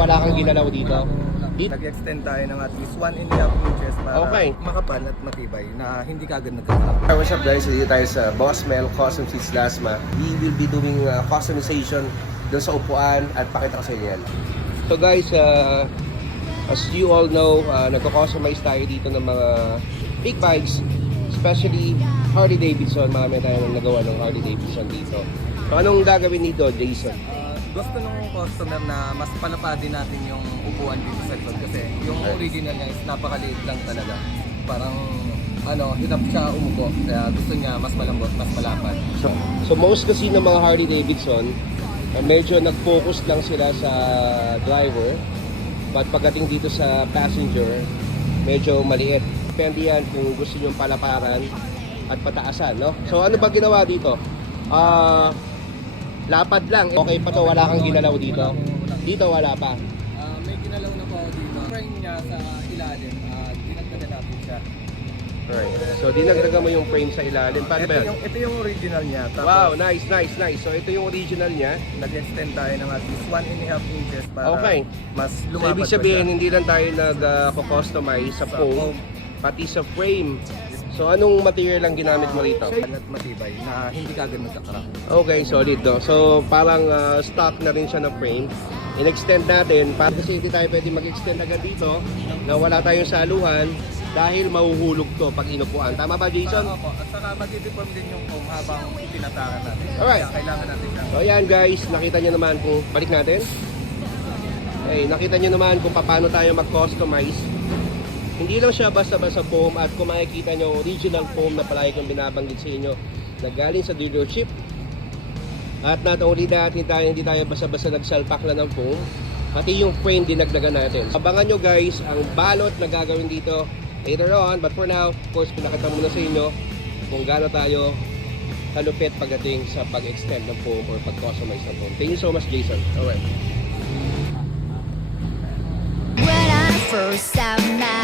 wala kang ginalaw dito? Nag-extend tayo ng at least 1.5 inches para makapal at matibay na hindi kagad nagkakap. What's up guys? Dito tayo sa Boss Mel Custom Seats Lasma. We will be doing customization doon sa upuan at pakita ko sa inyo yan. So guys, as you all know, nagko-customize tayo dito ng mga big bikes, especially Harley Davidson. Marami tayong nagawa ng Harley Davidson dito. So anong gagawin nito, Jason? Gusto nung customer na mas palapadin natin yung upuan dito sa likod kasi yung original niya is napakaliit lang talaga. Parang hirap siya umupo kaya gusto niya mas malambot, mas malapad. So most kasi ng mga Harley Davidson, medyo nag-focus lang sila sa driver, but pagdating dito sa passenger, medyo maliit. Depende yan kung gusto nyo palaparan at pataasan, no? So ano ba ginawa dito? Lapad lang. Okay pa to, wala kang ginalaw dito? Dito wala pa. May ginalaw na po ako dito. Frame niya sa ilalim, dinagdagan natin siya. Alright. So dinagdagan mo yung frame sa ilalim. Paano ba yan? Ito yung original niya. Tapos, Wow, nice. So ito yung original niya. nag-extend tayo ng at least 1.5 inches para mas So lumapad ibig sabihin, hindi lang tayo nag-customize sa foam, pati sa frame. So anong material lang ginamit mo rito? at matibay na hindi kagad nagkakrak. Okay, solid no. So parang stock na rin siya ng frame. In-extend natin para kasi hindi tayo pwede mag-extend agad dito na wala tayong saluhan dahil mahuhulog to pag inupuan. Tama ba, Jason? Opo, at saka mag-deform din yung foam habang tinatakan natin. Alright. Kaya kailangan natin siya. So ayan guys, nakita nyo naman kung balik natin. Okay, nakita nyo naman kung paano tayo mag-customize. Hindi lang siya basta-basta foam at kung makikita nyo, original foam na palagi kong binabanggit sa inyo na galing sa dealership. At not only that, hindi tayo basta-basta nagsalpak lang ng foam, pati yung frame dinagdagan natin. Abangan nyo guys ang balot na gagawin dito later on, but for now, of course, pinakita muna sa inyo kung gaano tayo kalupit pagdating sa pag-extend ng foam or pag-customize ng foam. Thank you so much, Jason. Alright. When I first met